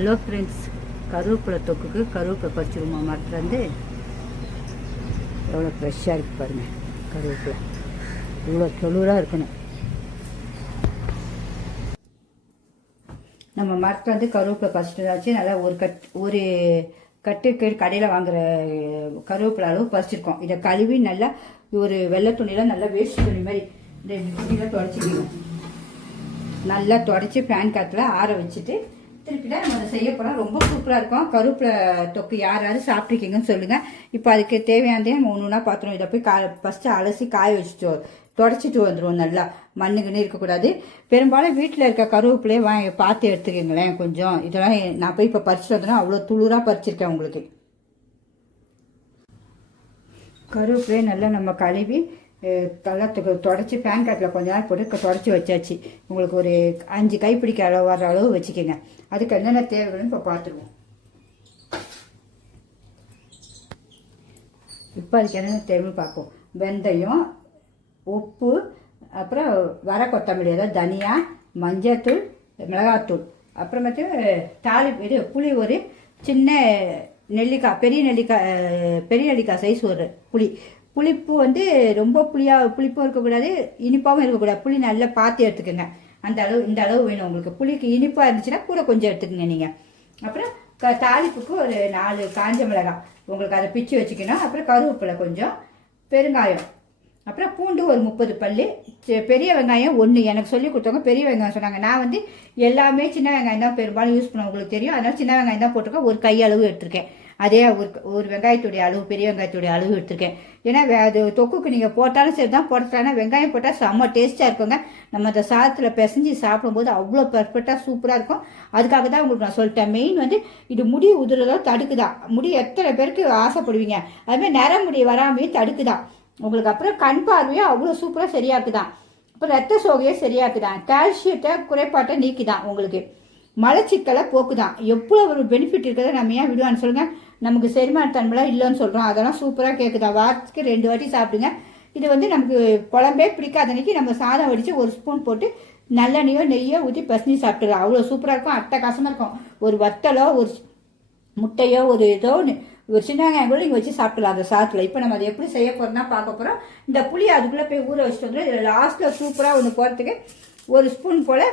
Hello friends, கருவேப்பிலை தொக்குக்கு கருவேப்பிலை பறிச்சிருமா மரத்துலேருந்து. எவ்வளோ ஃப்ரெஷ்ஷாக இருக்குது பாருங்கள். கருவேப்பிலை இவ்வளோ தொழுவாக இருக்கணும். நம்ம மரத்துலேருந்து கருவேப்பிலை பறிச்சிட்டு நல்லா ஒரு கட்டு கடையில் வாங்குகிற கருவேப்பிலை அளவு பறிச்சிருக்கோம். இதை கழுவி நல்லா ஒரு வெள்ளை துணியில் நல்லா வேஸ்ட் துணி மாதிரி இந்த துணியில் துடைச்சிக்கணும். நல்லா துடைச்சி ஃபேன் காற்றுல ஆற வச்சுட்டு திருப்பி தான் நம்ம அதை செய்ய போகிறோம். ரொம்ப சூப்பராக இருக்கும். கருவேப்பிலை தொக்கு யாராவது சாப்பிட்ருக்கீங்கன்னு சொல்லுங்கள். இப்போ அதுக்கு தேவையானதே நம்ம ஒன்று ஒன்றா பார்த்துருவோம். இதை போய் ஃபஸ்ட்டு அலசி காய வச்சுட்டு தொடச்சிட்டு வந்துடுவோம். நல்லா மண்ணுக்குன்னு இருக்கக்கூடாது. பெரும்பாலும் வீட்டில் இருக்க கருவேப்பிலையே வாங்கி பார்த்து எடுத்துக்கங்களேன். கொஞ்சம் இதெல்லாம் நான் போய் இப்போ பறிச்சுட்டு வந்தேன்னா அவ்வளோ துளுராக பறிச்சிருக்கேன். உங்களுக்கு கருவேப்பிலையை நல்லா நம்ம கழுவி நல்லா தொடச்சி ஃபேன் காட்டில் கொஞ்ச நேரம் போட்டு தொடச்சி வச்சாச்சு. உங்களுக்கு ஒரு 5 கைப்பிடிக்க அளவு வர அளவு வச்சுக்கோங்க. அதுக்கு என்னென்ன தேவைன்னு இப்போ பார்த்துருவோம். இப்போ அதுக்கு என்னென்ன தேவைன்னு பார்ப்போம். வெந்தயம், உப்பு, அப்புறம் வர கொத்தமல்லி, அதாவது தனியா, மஞ்சத்தூள், மிளகாத்தூள், அப்புறமேட்டு புளி, ஒரு சின்ன நெல்லிக்காய், பெரிய நெல்லிக்காய் சைஸ் ஒரு புளிப்பு வந்து ரொம்ப புளிப்பும் இருக்கக்கூடாது, இனிப்பாகவும் இருக்கக்கூடாது. புளி நல்லா பார்த்து எடுத்துக்கோங்க. இந்த அளவு வேணும் உங்களுக்கு. புளிக்கு இனிப்பாக இருந்துச்சுன்னா கூட கொஞ்சம் எடுத்துக்கோங்க நீங்கள். அப்புறம் தாளிப்புக்கு ஒரு 4 காஞ்ச மிளகாய் உங்களுக்கு அதை பிச்சு வச்சுக்கணும். அப்புறம் கருவேப்பிலை கொஞ்சம், பெருங்காயம், அப்புறம் பூண்டு ஒரு 30 பல், பெரிய வெங்காயம் 1. எனக்கு சொல்லி கொடுத்தவங்க பெரிய வெங்காயம் சொன்னாங்க. நான் வந்து எல்லாமே சின்ன வெங்காயம் தான் பெரும்பாலும் யூஸ் பண்ணுவோம், உங்களுக்கு தெரியும். அதனால் சின்ன வெங்காயம் தான் போட்டிருக்கேன். ஒரு கை அளவு எடுத்திருக்கேன். அதே ஒரு வெங்காயத்துடைய அளவு, பெரிய வெங்காயத்துடைய அளவு எடுத்திருக்கேன். ஏன்னா அது தொக்குக்கு நீங்கள் போட்டாலும் சரி தான், போட்டாலும் வெங்காயம் போட்டால் செம்ம டேஸ்ட்டாக இருக்குங்க. நம்ம அந்த சாதத்தில் பிசைஞ்சு சாப்பிடும்போது அவ்வளோ பர்ஃபெக்டாக சூப்பராக இருக்கும். அதுக்காக தான் உங்களுக்கு நான் சொல்லிட்டேன். மெயின் வந்து இது முடி உதிரதோ தடுக்குதான். முடி எத்தனை பேருக்கு ஆசைப்படுவீங்க, அதுமாதிரி நிற முடி வராமையும் தடுக்குதான் உங்களுக்கு. அப்புறம் கண் பார்வையும் அவ்வளோ சூப்பராக சரியாக்குதான். அப்புறம் ரத்த சோகையை சரியாக்குதான். கால்சியத்தை குறைபாட்டை நீக்கிதான். உங்களுக்கு மலச்சிக்கலை போக்குதான். எவ்வளோ ஒரு பெனிஃபிட் இருக்கிறத நம்ம ஏன் விடுவான்னு சொல்லுங்கள். நமக்கு செரிமான தன்மைலாம் இல்லைன்னு சொல்கிறோம். அதெல்லாம் சூப்பராக கேட்குதா. வாரத்துக்கு 2 வாட்டி சாப்பிடுங்க. இது வந்து நமக்கு குழம்பே பிடிக்காத அன்னைக்கு நம்ம சாதம் வடித்து 1 ஸ்பூன் போட்டு நல்லெண்ணெயோ நெய்யோ ஊற்றி பசனி சாப்பிட்டுக்கலாம். அவ்வளோ சூப்பராக இருக்கும். அட்டகாசமாக இருக்கும். ஒரு வத்தலோ ஒரு முட்டையோ ஒரு ஏதோ ஒரு சின்ன வெங்காயம் கூட நீங்கள் வச்சு சாப்பிடலாம் அந்த சாதத்தில். இப்போ நம்ம அதை எப்படி செய்ய போகிறோம்னா பார்க்க போகிறோம். இந்த புளியை அதுக்குள்ளே போய் ஊற வச்சுட்டு வந்துடும். இதில் லாஸ்ட்டில் சூப்பராக ஒன்று போகிறதுக்கு 1 ஸ்பூன் போல்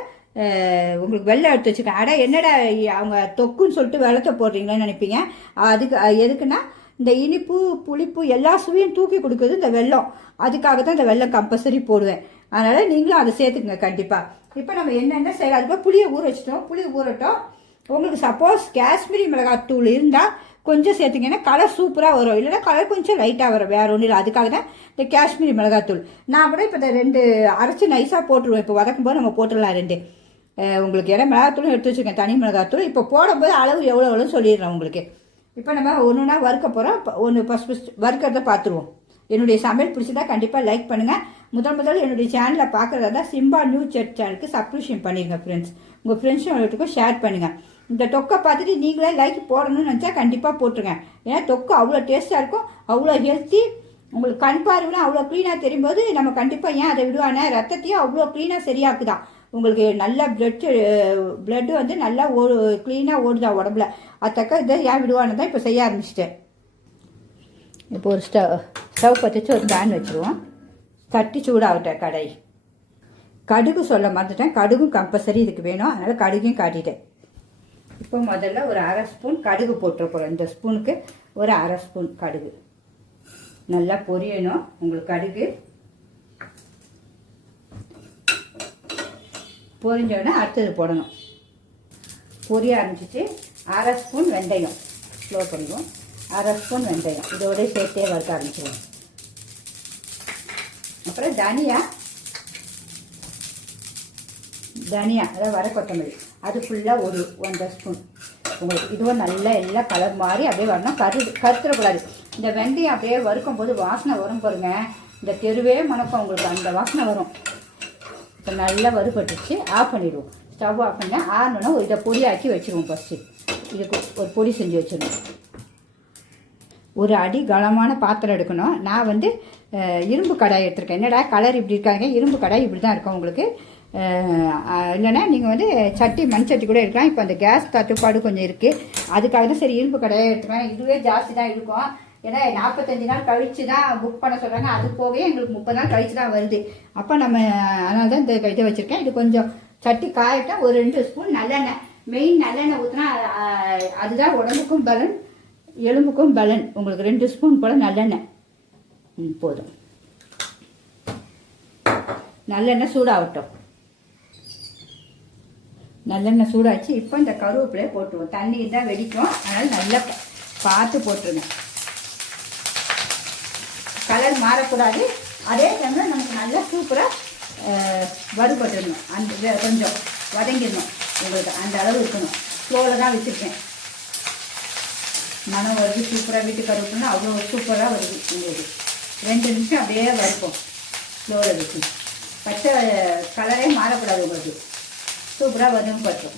உங்களுக்கு வெள்ளம் எடுத்து வச்சுக்கேன். என்னடா அவங்க தொக்குன்னு சொல்லிட்டு வெள்ளத்தை போடுறீங்களேன்னு நினைப்பீங்க. அதுக்கு எதுக்குன்னா இந்த இனிப்பு புளிப்பு எல்லா சுவையும் தூக்கி கொடுக்குறது இந்த வெல்லம். அதுக்காக தான் இந்த வெல்லம் கம்பல்சரி போடுவேன். அதனால் நீங்களும் அதை சேர்த்துக்குங்க கண்டிப்பாக. இப்போ நம்ம என்னென்ன செய்யலாம். அதுக்கு புளியை ஊற வச்சுட்டோம். புளி ஊறட்டும். உங்களுக்கு சப்போஸ் காஷ்மீரி மிளகாய் தூள் இருந்தால் கொஞ்சம் சேர்த்துங்கன்னா கலர் சூப்பராக வரும். இல்லைன்னா கலர் கொஞ்சம் லைட்டாக வரும். வேறு ஒன்றும் இல்லை. அதுக்காக தான் இந்த காஷ்மீரி மிளகாத்தூள். நான் கூட இப்போ இந்த 2 அரைச்சி நைஸாக போட்டுருவேன். இப்போ வதக்கும் போது நம்ம போட்டுடலாம் 2. உங்களுக்கு ஏன்னா மிளகாத்தூளும் எடுத்து வச்சுருக்கேன், தனி மிளகாத்தூள். இப்போ போடும்போது அளவு எவ்வளோ சொல்லிடுறேன் உங்களுக்கு. இப்போ நம்ம ஒன்றுனா வறுக்க போகிறோம். ஒன்று ஃபஸ்ட் வறுக்கிறத பார்த்துருவோம். என்னுடைய சமையல் பிடிச்சதா கண்டிப்பாக லைக் பண்ணுங்கள். முதல் என்னுடைய சேனலை பார்க்குறதா தான் சிம்பா நியூ சேனலுக்கு சப்ஸ்கிரிப்ஷன் பண்ணிடுங்க ஃப்ரெண்ட்ஸ். உங்கள் ஃப்ரெண்ட்ஸும் ஷேர் பண்ணுங்கள். இந்த தொக்கை பார்த்துட்டு நீங்களே லைக் போடணும்னு நினச்சா கண்டிப்பாக போட்டுருங்க. ஏன்னா தொக்கு அவ்வளோ டேஸ்ட்டாக இருக்கும், அவ்வளோ ஹெல்த்தி. உங்களுக்கு கண் பார்வைனா அவ்வளோ க்ளீனாக தெரியும்போது நம்ம கண்டிப்பாக ஏன் அதை விடுவானே. ரத்தத்தையும் அவ்வளோ க்ளீனாக சரியாக்குதான். உங்களுக்கு நல்ல பிளட்டு வந்து நல்லா க்ளீனாக ஓடுதான் உடம்புல. அத்தக்க இதை ஏன் விடுவானு தான் இப்போ செய்ய ஆரம்பிச்சிட்டேன். இப்போ ஒரு ஸ்டவ் பற்றிச்சு ஒரு பேன் வச்சுருவோம். தட்டி சூடாகட்டேன் கடை. கடுகு சொல்ல மறந்துட்டேன். கடுகும் கம்பல்சரி இதுக்கு வேணும். அதனால் கடுகையும் காட்டிட்டேன். இப்போ முதல்ல ஒரு 1/2 ஸ்பூன் கடுகு போட்டுருப்போம். இந்த ஸ்பூனுக்கு ஒரு 1/2 ஸ்பூன் கடுகு நல்லா பொரியணும். உங்களுக்கு கடுகு பொரிஞ்சோடனே அடுத்தது போடணும். பொரிய ஆரம்பிச்சிட்டு 1/2 ஸ்பூன் வெந்தயம் ஸ்லோ பண்ணுவோம். 1/2 ஸ்பூன் வெந்தயம் இதோட சேர்த்தே வறுக்க ஆரம்பிச்சிடுவோம். அப்புறம் தனியா அதாவது வர கொத்தமல்லி அது ஃபுல்லாக ஒரு 1/2 ஸ்பூன். உங்களுக்கு இதுவும் நல்லா எல்லாம் கலர் மாதிரி அப்படியே வரணும். கருத்துடக்கூடாது. இந்த வெந்தயம் அப்படியே வறுக்கும் போது வாசனை வரும் பாருங்க. இந்த தெருவே மணக்கம் உங்களுக்கு அந்த வாசனை வரும். இப்போ நல்லா வறுபட்டுச்சு. ஆஃப் பண்ணிடுவோம். ஸ்டவ் ஆஃப் பண்ண ஆறணுன்னா இதை பொடியாக்கி வச்சுருவோம். ஃபஸ்ட்டு இதுக்கு ஒரு பொடி செஞ்சு வச்சிடணும். ஒரு அடி கனமான பாத்திரம் எடுக்கணும். நான் வந்து இரும்பு கடாய் எடுத்திருக்கேன். என்னடா கலர் இப்படி இருக்காங்க. இரும்பு கடாய் இப்படி தான் இருக்கும் உங்களுக்கு. இல்லைன்னா நீங்கள் வந்து சட்டி மண் சட்டி கூட இருக்கலாம். இப்போ அந்த கேஸ் தட்டுப்பாடு கொஞ்சம் இருக்குது, அதுக்காக தான் சரி இரும்பு கடையாக எடுத்துக்கலாம். இதுவே ஜாஸ்தி தான் இருக்கும், ஏன்னா 45 நாள் கழித்து தான் புக் பண்ண சொல்கிறாங்க. அது போகவே எங்களுக்கு 30 நாள் கழித்து தான் வருது. அப்போ நம்ம அதனால தான் இந்த இதை வச்சுருக்கேன். இது கொஞ்சம் சட்டி காயட்டால் ஒரு 2 ஸ்பூன் நல்லெண்ணெய், மெயின் நல்லெண்ணெய் ஊற்றினா அதுதான் உடம்புக்கும் பலன், எலும்புக்கும் பலன். உங்களுக்கு 2 ஸ்பூன் போல் நல்லெண்ணெய் போதும். நல்லெண்ணெய் சூடாகட்டும். நல்லெண்ணெய் சூடாச்சு. இப்போ இந்த கருவேப்பிலையை போட்டுருவோம். தண்ணி தான் வெடிக்கும், அதனால் நல்லா பார்த்து போட்டுருங்க. கலர் மாறக்கூடாது. அதே டைமில் நமக்கு நல்லா சூப்பராக வறுபட்டுடணும். அந்த கொஞ்சம் வதங்கிடணும். உங்களுக்கு அந்த அளவு இருக்கணும். ஸ்லோவில் தான் வச்சுருக்கேன். மனம் வருது சூப்பராக. வீட்டு கருவேப்பிலைன்னா அவ்வளோ சூப்பராக வருது. உங்களுக்கு 2 நிமிஷம் அப்படியே வறுப்போம் ஸ்லோவில் வச்சு. பச்சை கலரே மாறக்கூடாது. உங்களுக்கு சூப்பராக வதங்கப்பட்டோம்.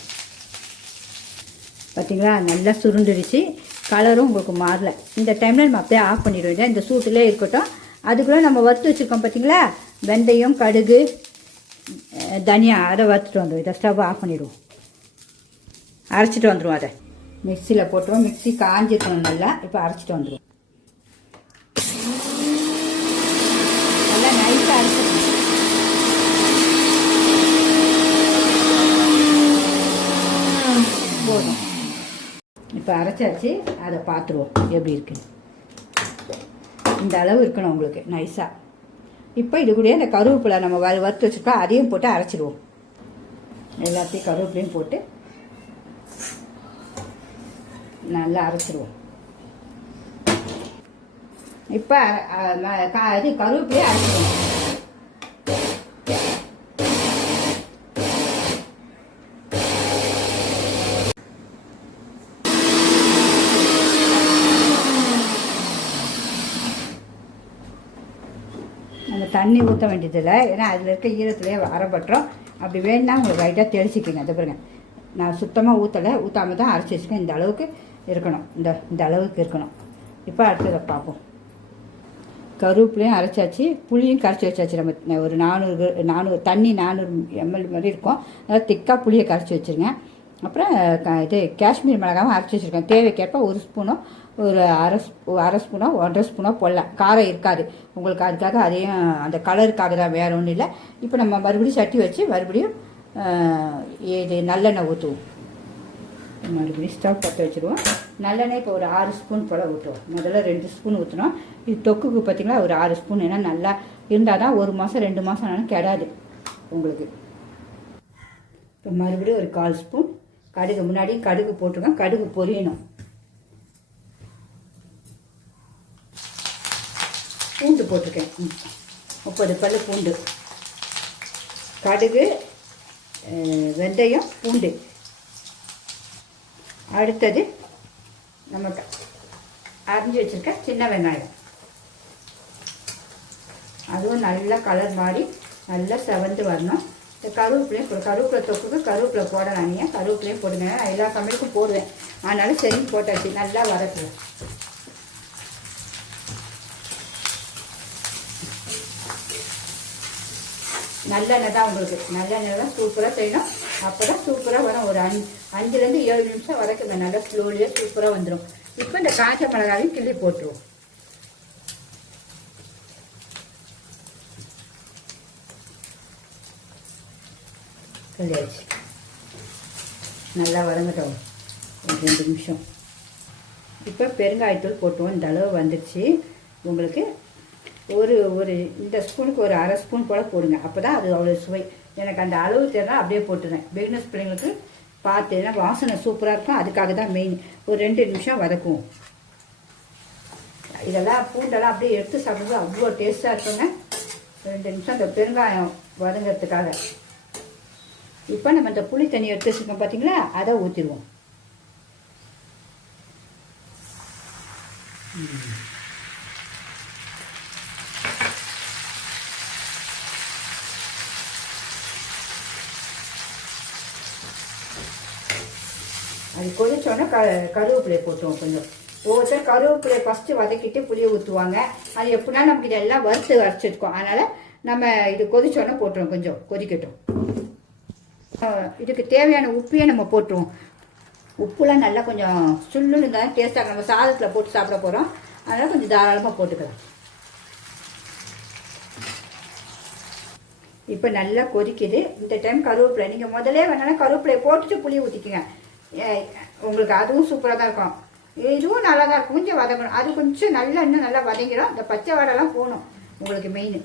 பார்த்தீங்களா, நல்லா சுருண்டுடுச்சு. கலரும் உங்களுக்கு மாறல. இந்த டைமில் நம்ம அப்படியே ஆஃப் பண்ணிடுவோம். இந்த சூட்டிலே இருக்கட்டும். அதுக்குள்ளே நம்ம வறுத்து வச்சுருக்கோம் பார்த்தீங்களா, வெந்தயம், கடுகு, தனியா, அதை வறுத்துட்டு வந்துடும். இதை ஸ்டவ் ஆஃப் பண்ணிடுவோம். அரைச்சிட்டு வந்துடுவோம். அதை மிக்சியில் போட்டுருவோம். மிக்சி காஞ்சிருக்கணும் நல்லா. இப்போ அரைச்சிட்டு வந்துடுவோம். நல்லா நைஸாக அரைச்சிடணும். போதும். இப்போ அரைச்சாச்சு. அதை பார்த்துருவோம் எப்படி இருக்குன்னு. இந்த அளவு இருக்கணும் உங்களுக்கு நைஸாக. இப்போ இது கூட இந்த கருவேப்பிலை நம்ம வறுத்து வச்சுருக்கோம், அதையும் போட்டு அரைச்சிடுவோம். எல்லாத்தையும் கருவேப்பிலையும் போட்டு நல்லா அரைச்சிடுவோம். இப்போ இது கருவேப்பிலையே அரைச்சிடுவோம். நம்ம தண்ணி ஊற்ற வேண்டியதில்லை, ஏன்னா அதில் இருக்க ஈரத்துலேயே அரைப்பட்டுரும். அப்படி வேணுன்னா உங்களுக்கு லைட்டாக தெளிச்சிக்கோங்க. அதை பாருங்க, நான் சுத்தமாக ஊற்றாமல் தான் அரைச்சி வச்சுக்கேன். இந்த அளவுக்கு இருக்கணும். இந்த அளவுக்கு இருக்கணும். இப்போ அடுத்ததை பார்ப்போம். கருவேப்பிலையும் அரைச்சாச்சு, புளியும் கரைச்சி வச்சாச்சு. நம்ம ஒரு 400 தண்ணி 400 ml மாதிரி இருக்கும். நல்லா திக்காக புளியை கரைச்சி வச்சுருங்க. அப்புறம் இது காஷ்மீர் மிளகாவும் அரைச்சி வச்சுருக்கேன். தேவைக்கேற்ப 1 ஸ்பூனோ ஒரு அரை ஸ்பூனோ 1.5 ஸ்பூனோ போடலாம். காரம் இருக்காது உங்களுக்கு. அதுக்காக அதையும் அந்த கலருக்காக தான், வேறு ஒன்றும் இல்லை. இப்போ நம்ம மறுபடியும் சட்டி வச்சு மறுபடியும் இது நல்லெண்ணெய் ஊற்றுவோம். மறுபடியும் ஸ்டவ் பற்ற வச்சுருவோம். நல்லெண்ணெய் இப்போ ஒரு 6 ஸ்பூன் போல் ஊற்றுவோம். முதல்ல 2 ஸ்பூன் ஊற்றணும். இது தொக்குக்கு பார்த்திங்களா ஒரு 6 ஸ்பூன். ஏன்னா நல்லா இருந்தால் தான் 1 மாதம் 2 மாதம் ஆனாலும் கெடாது உங்களுக்கு. இப்போ மறுபடியும் ஒரு 1/4 ஸ்பூன் கடுகு, முன்னாடியும் கடுகு போட்டிருக்கோம். கடுகு பொரியணும். பூண்டு போட்டிருக்கேன், 30 பல்லு பூண்டு. கடுகு, வெந்தயம், பூண்டு. அடுத்தது நமக்கு அரிஞ்சு வச்சுருக்க சின்ன வெங்காயம். அதுவும் நல்லா கலர் மாறி நல்லா செவந்து வரணும். இந்த கருவேப்பிலையும் கருவேப்பிலை தொக்குக்கு கருவேப்பிலை போடலாம். நீங்கள் கருவேப்பிலையும் போடுங்க. எல்லா சமையலுக்கும் போடுவேன், அதனால சரி போட்டாச்சு. நல்லா வரட்டும். நல்லெண்ணெய் தான் உங்களுக்கு. நல்லெண்ணெய் தான் சூப்பராக செய்யணும். அப்போ தான் சூப்பராக வரும். ஒரு 5லேருந்து 7 நிமிஷம் வரைக்கும் நல்லா ஸ்லோலியே சூப்பராக வந்துடும். இப்போ இந்த காய்ச்ச மிளகாவையும் கிள்ளி போட்டுருவோம். கிள்ளியாச்சு. நல்லா வதங்கட்டும் ஒரு 2 நிமிஷம். இப்போ பெருங்காயத்தூள் போட்டுவோம். இந்த அளவு வந்துடுச்சு உங்களுக்கு. ஒரு இந்த ஸ்பூனுக்கு ஒரு அரை ஸ்பூன் போல் போடுங்க. அப்போ தான் அது அவ்வளோ சுவை. எனக்கு அந்த அளவு தெரியும், அப்படியே போட்டுருவேன். பிகினர்ஸ் பிள்ளைங்களுக்கு பார்த்து, ஏன்னா வாசனை சூப்பராக இருக்கும். அதுக்காக தான் மெயின். ஒரு 2 நிமிஷம் வதக்குவோம். இதெல்லாம் பூண்டெல்லாம் அப்படியே எடுத்து சாப்பிடுறது அவ்வளோ டேஸ்ட்டாக இருக்குங்க. 2 நிமிஷம் அந்த பெருங்காயம் வதங்கிறதுக்காக. இப்போ நம்ம இந்த புளி தண்ணி எடுத்து வச்சுருக்கோம் பார்த்தீங்களா, அதை ஊற்றிடுவோம். அது கொதிச்சோன்னா கருவேப்பிலையை போட்டுவோம் கொஞ்சம். ஒவ்வொருத்தர் கருவேப்பிலையை ஃபஸ்ட்டு வதக்கிட்டு புளியை ஊற்றுவாங்க. அது எப்படின்னா நமக்கு இதெல்லாம் வறுத்து அரைச்சிருக்கோம். அதனால் நம்ம இது கொதிச்சோன்னா போட்டுருவோம். கொஞ்சம் கொதிக்கட்டும். இதுக்கு தேவையான உப்பையே நம்ம போட்டுருவோம். உப்புலாம் நல்லா கொஞ்சம் சுள்ளுன்னு இருந்தால் டேஸ்ட்டாக நம்ம சாதத்தில் போட்டு சாப்பிட போகிறோம். அதனால் கொஞ்சம் தாராளமாக போட்டுக்கலாம். இப்போ நல்லா கொதிக்குது. இந்த டைம் கருவேப்பிலை நீங்கள் முதலே வேணாலும் கருவேப்பிலையை போட்டுட்டு புளி ஊற்றிக்குங்க. உங்களுக்கு அதுவும் சூப்பராக தான் இருக்கும். இதுவும் நல்லா தான் இருக்கும். கொஞ்சம் வதங்கணும். அது கொஞ்சம் நல்லா இன்னும் நல்லா வதங்கிடும். இந்த பச்சை வாடெல்லாம் போகணும் உங்களுக்கு மெயின்.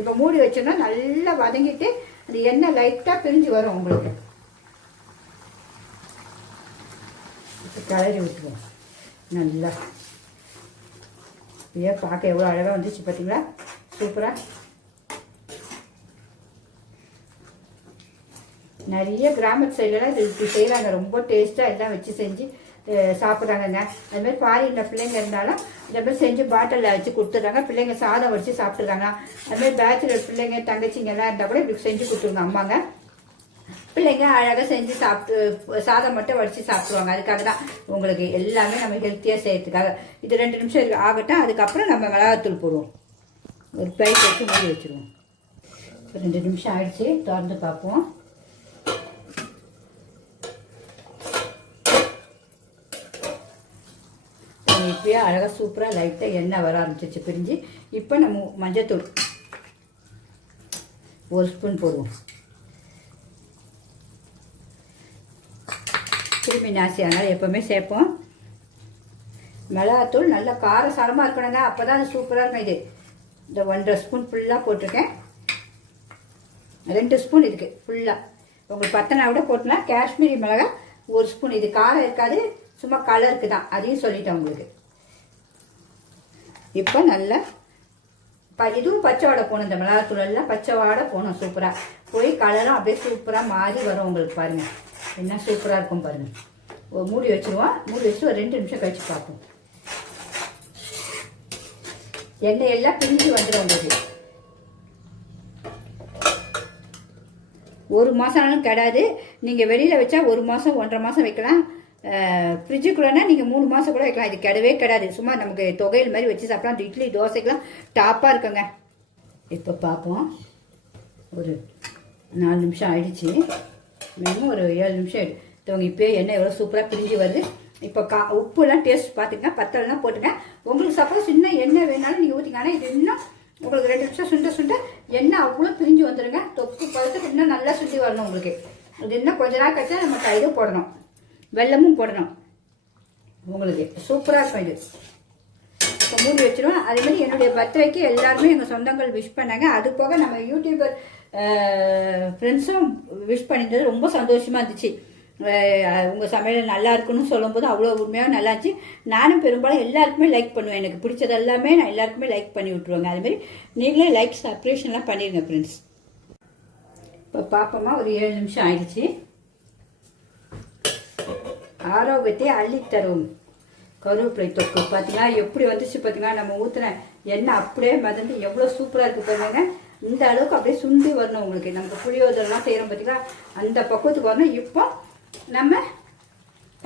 இப்போ மூடி வச்சோன்னா நல்லா வதங்கிட்டு அந்த எண்ணெய் லைட்டாக பிரிஞ்சு வரும் உங்களுக்கு. இப்போ கிளறி விட்டுருவோம் நல்லா. ஏன் பார்க்க எவ்வளோ அழகாக வந்துச்சு பார்த்தீங்களா? சூப்பராக. நிறைய கிராமத்து சைட்லலாம் இது இப்படி செய்கிறாங்க. ரொம்ப டேஸ்ட்டாக எல்லாம் வச்சு செஞ்சு சாப்பிட்றாங்கங்க. அதுமாதிரி ஃபாரினில் பிள்ளைங்க இருந்தாலும் இந்த மாதிரி செஞ்சு பாட்டிலில் வச்சு கொடுத்துட்றாங்க. பிள்ளைங்க சாதம் வச்சு சாப்பிட்ருக்காங்க. அதுமாதிரி பேச்சுலர் பிள்ளைங்க தங்கச்சிங்க எல்லாம் இருந்தால் கூட இப்படி செஞ்சு கொடுத்துருங்க அம்மாங்க. பிள்ளைங்க அழகாக செஞ்சு சாப்பிட்டு சாதம் மட்டும் வடித்து சாப்பிடுவாங்க. அதுக்காக தான் உங்களுக்கு எல்லாமே நம்ம ஹெல்த்தியாக செய்யறதுக்காக. இது 2 நிமிஷம் ஆகட்டும். அதுக்கப்புறம் நம்ம மிளகாத்தூள் போடுவோம். ஒரு பிளேட் வச்சு மூடி வச்சுருவோம். 2 நிமிஷம் ஆகிடுச்சு. திறந்து பார்ப்போம். இப்பயே அழகாக சூப்பராக லைட்டாக எண்ணெய் வர ஆரம்பிச்சிச்சு பிரிஞ்சு. இப்போ நம்ம மஞ்சத்தூள் 1 ஸ்பூன் போடுவோம். கிருமி நாசி அதனால் எப்போவுமே சேர்ப்போம். மிளகாத்தூள் நல்லா காரசாரமாக இருக்கணுங்க. அப்போ தான் அது சூப்பராக இருக்கும். இது இந்த 1.5 ஸ்பூன் ஃபுல்லாக போட்டிருக்கேன். 2 ஸ்பூன் இதுக்கு ஃபுல்லாக. உங்களுக்கு பத்தனா விட போட்டுனா. காஷ்மீரி மிளகா 1 ஸ்பூன். இது காரம் இருக்காது, சும்மா கலருக்கு தான். அதையும் சொல்லிட்டேன் உங்களுக்கு. இப்போ நல்லா இதுவும் பச்சை வாடை போகணும். இந்த மிளகாத்தூள் எல்லாம் பச்சை வாடை போகணும். சூப்பராக போய் கலரும் அப்படியே சூப்பராக மாறி வரும் உங்களுக்கு. பாருங்கள் என்ன சூப்பராக இருக்கும் பாருங்கள். ஒரு மூடி வச்சுருவோம். மூடி வச்சுட்டு ஒரு 2 நிமிஷம் கழிச்சு பார்ப்போம். எண்ணெய் எல்லாம் பிரிஞ்சு வந்துடும் உங்களுக்கு. 1 மாதம் ஆனாலும் கிடையாது. நீங்கள் வெளியில் வச்சா 1 மாதம் 1.5 மாதம் வைக்கலாம். ஃப்ரிட்ஜுக்குள்ளனா நீங்கள் 3 மாதம் கூட வைக்கலாம். இது கிடையவே கிடையாது. சும்மா நமக்கு தொகையில் மாதிரி வச்சு சாப்பிடலாம். இட்லி தோசைக்கெலாம் டாப்பாக இருக்குங்க. இப்போ பார்ப்போம். ஒரு 4 நிமிஷம் ஆயிடுச்சு. மினிமம் ஒரு 7 நிமிஷம் ஆகிடுங்க. இப்போயே எண்ணெய் எவ்வளோ சூப்பராக பிரிஞ்சு வருது. இப்போ உப்புலாம் டேஸ்ட் பார்த்துங்க. பத்தலைனா போட்டுங்க. உங்களுக்கு சப்போஸ் இன்னும் எண்ணெய் வேணாலும் நீங்கள் ஊற்றிங்க. ஆனால் இது இன்னும் உங்களுக்கு 2 நிமிஷம் சுண்ட எண்ணெய் அவ்வளோ பிரிஞ்சு வந்துடுங்க. தொக்கு பழத்துக்கு இன்னும் நல்லா சுண்டி வரணும் உங்களுக்கு. இது இன்னும் கொஞ்ச நாள் கழிச்சா நம்ம இது போடணும், வெல்லமும் போடணும். உங்களுக்கு சூப்பராக இருக்கும் இது. இப்போ மூடி வச்சிடுவோம். அதேமாதிரி என்னுடைய பர்த்டேக்கு எல்லாருமே எங்கள் சொந்தங்கள் விஷ் பண்ணாங்க. அது போக நம்ம யூடியூபர் ஃப்ரெண்ட்ஸும் விஷ் பண்ணியிருந்தது ரொம்ப சந்தோஷமாக இருந்துச்சு. உங்கள் சமையல் நல்லா இருக்குன்னு சொல்லும்போது அவ்வளோ உண்மையாக நல்லா இருந்துச்சு. நானும் பெரும்பாலும் எல்லாருக்குமே லைக் பண்ணுவேன். எனக்கு பிடிச்சது எல்லாமே நான் எல்லாருக்குமே லைக் பண்ணி விட்ருவேங்க. அதுமாரி நீங்களே லைக் சப்ஸ்கிரிப்ஷன்லாம் பண்ணிடுங்க ஃப்ரெண்ட்ஸ். இப்போ பார்ப்போமா, ஒரு 7 நிமிஷம் ஆயிடுச்சு. ஆரோக்கியத்தை அள்ளித்தரும் கருவேப்பிலை தொக்கு பார்த்தீங்கன்னா எப்படி வந்துச்சு பார்த்தீங்கன்னா. நம்ம ஊற்றின எண்ணெய் அப்படியே மதந்து எவ்வளோ சூப்பராக இருக்குது பாருங்க. இந்த அளவுக்கு அப்படியே சுண்டி வரணும் உங்களுக்கு. நமக்கு புளியோதரெல்லாம் செய்கிறோம் பார்த்தீங்களா, அந்த பக்குவத்துக்கு வரணும். இப்போ நம்ம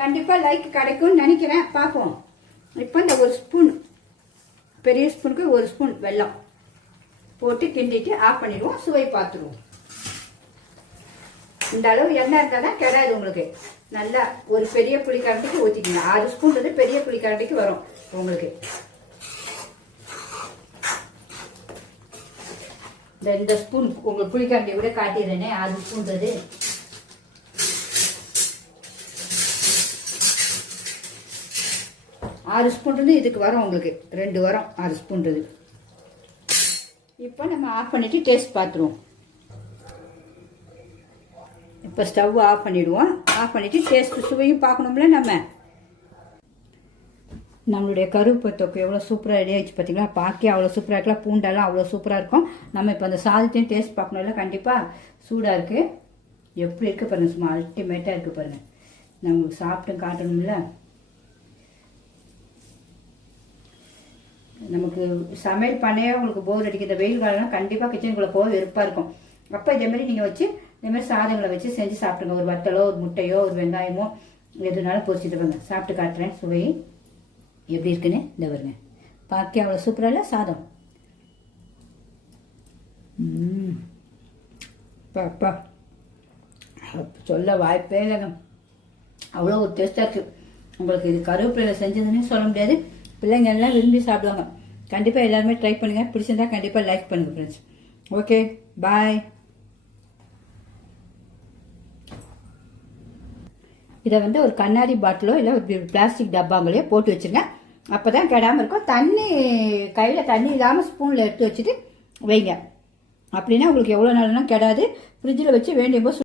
கண்டிப்பாக லைக் கிடைக்கும்னு நினைக்கிறேன். பார்ப்போம். இப்போ இந்த 1 ஸ்பூன், பெரிய ஸ்பூனுக்கு 1 ஸ்பூன் வெல்லம் போட்டு கிண்டிட்டு ஆஃப் பண்ணிடுவோம். சுவை பார்த்துருவோம். இந்த அளவு எண்ணெய் இருந்தால் தான் கிடையாது உங்களுக்கு. நல்லா ஒரு பெரிய புளிக்கரண்டிக்கு ஊற்றிக்கணும். 6 ஸ்பூன் பெரிய புளிக்கரண்டிக்கு வரும் உங்களுக்கு. இந்த ஸ்பூன் உங்களுக்கு புளிக்கரண்டி கூட காட்டிடுறேனே. 6 ஸ்பூன்றது 6 ஸ்பூன்றது இதுக்கு வரும் உங்களுக்கு. 2 வரும் 6 ஸ்பூன்றது. இப்போ நம்ம ஆஃப் பண்ணிட்டு டேஸ்ட் பார்த்துருவோம். இப்போ ஸ்டவ் ஆஃப் பண்ணிடுவோம். ஆஃப் பண்ணிவிட்டு டேஸ்ட்டு சுவையும் பார்க்கணும்ல. நம்மளுடைய கருவேப்பிலை தொக்கு எவ்வளோ சூப்பராக ரெடி ஆகிடுச்சு பார்த்தீங்களா. பார்க்க அவ்வளோ சூப்பராக இருக்கலாம். பூண்டெல்லாம் அவ்வளோ சூப்பராக இருக்கும். நம்ம இப்போ அந்த சாதத்தையும் டேஸ்ட் பார்க்கணும்ல. கண்டிப்பாக சூடாக இருக்குது. எப்படி இருக்குது பாருங்கள். சும்மா அல்டிமேட்டாக இருக்குது பாருங்கள். நம்மளுக்கு சாப்பிட்டு காட்டணும்ல. நமக்கு சமையல் பண்ணவே உங்களுக்கு போர் அடிக்கும். இந்த வெயில் காலம்லாம் கண்டிப்பாக கிச்சனுக்குள்ளே போக வெறுப்பாக இருக்கும். அப்போ இதேமாரி நீங்கள் வச்சு இதேமாதிரி சாதங்களை வச்சு செஞ்சு சாப்பிடுங்க. ஒரு வத்தலோ, ஒரு முட்டையோ, ஒரு வெங்காயமோ எதுனாலும் பொரிச்சிட்டு வாங்க. சாப்பிட்டு காட்டுறேன் சுவை எப்படி இருக்குன்னு. இந்த வருங்க. பார்க்க அவ்வளோ சூப்பராக இல்லை சாதம். பாப்பா சொல்ல வாய்ப்பே இல்லைங்க. அவ்வளோ ஒரு டேஸ்ட்டாக இருக்குது. உங்களுக்கு இது கருவேப்பிலையில் செஞ்சதுன்னே சொல்ல முடியாது. பிள்ளைங்க எல்லாம் விரும்பி சாப்பிடுவாங்க. கண்டிப்பாக எல்லாருமே ட்ரை பண்ணுங்கள். பிடிச்சிருந்தா கண்டிப்பாக லைக் பண்ணுங்கள் ஃப்ரெண்ட்ஸ். ஓகே, பாய். இதை வந்து ஒரு கண்ணாடி பாட்டிலோ இல்லை ஒரு பிளாஸ்டிக் டப்பாங்களையோ போட்டு வச்சுருங்க. அப்போ தான் கெடாமல் இருக்கும். தண்ணி கையில் தண்ணி இல்லாமல் ஸ்பூனில் எடுத்து வச்சுட்டு வைங்க. அப்படின்னா உங்களுக்கு எவ்வளோ நாள்னா கெடாது. ஃப்ரிட்ஜில் வச்சு வேண்டிய போது